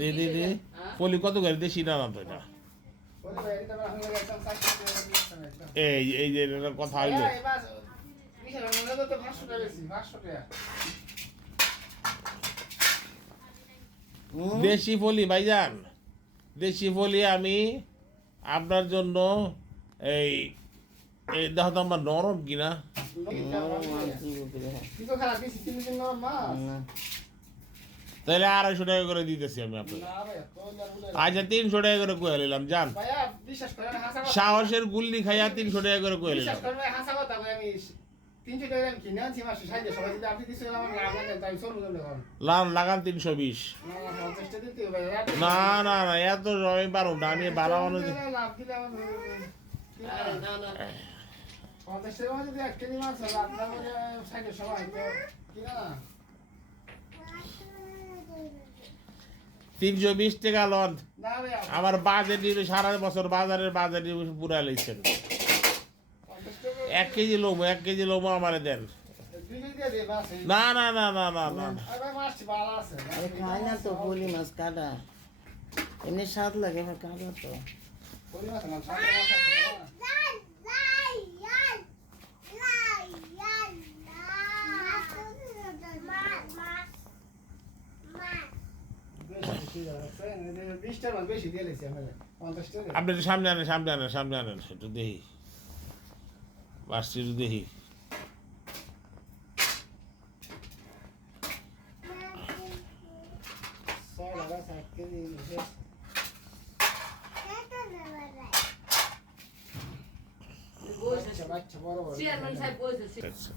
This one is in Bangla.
দি দি দি। হ্যাঁ? পলি কত করে? দেশি না না তো এটা? এই এই যে কথা হইল। এই বাস বিশাল তো 500 টাকা বেশি 500 টাকা। দেশি ফলি ভাইজান। দেশি ফলি আমি আপনার জন্য এই এই দেখো তো আমার নরম কিনা কিন্তু খারাপ বেশি তিন দিন নরম মাছ তাহলে আড়াইশো টাকা করে দিতেছি আমি আপনাকে। আচ্ছা তিনশো টাকা করে কয়ে নিলাম যান। সাহসের গুল্লি খাইয়া তিনশো টাকা করে কয়ে নিলাম। লাগান তিনশো বিশ। না না পঞ্চাশ টাকা দিতে হবে ভাই না না না এত আমি পারো না আমি ভালো মানুষ। লাভ দিলে আমার আরে না না পঞ্চাশ টাকা যদি এক কেজি মাছ আপনার সবাই কিনা না? তিনশো বিশ টাকা লন। না ভাই আমার বাজেট সারা বছর বাজারের বাজেট পুরা লাইছেন। এক কেজি লোমো এক কেজি লোমো আমারে দেন। না না না না না না খায় না তো বলি মাছ কাটা এমনি স্বাদ লাগে আবার কাটা তো বলি মাছ না সাদা মাছ আছে না বেশি বেশি আছে বিশ টাকা মাছ বেশি দিয়ে লেছি আমি পঞ্চাশ টাকা আপনি একটু সামনে আনেন সামনে আনেন সামনে আনেন। একটু দেখি। বাসটি একটু দেখি। চেয়ারম্যান সাহেব বসে আচ্ছা।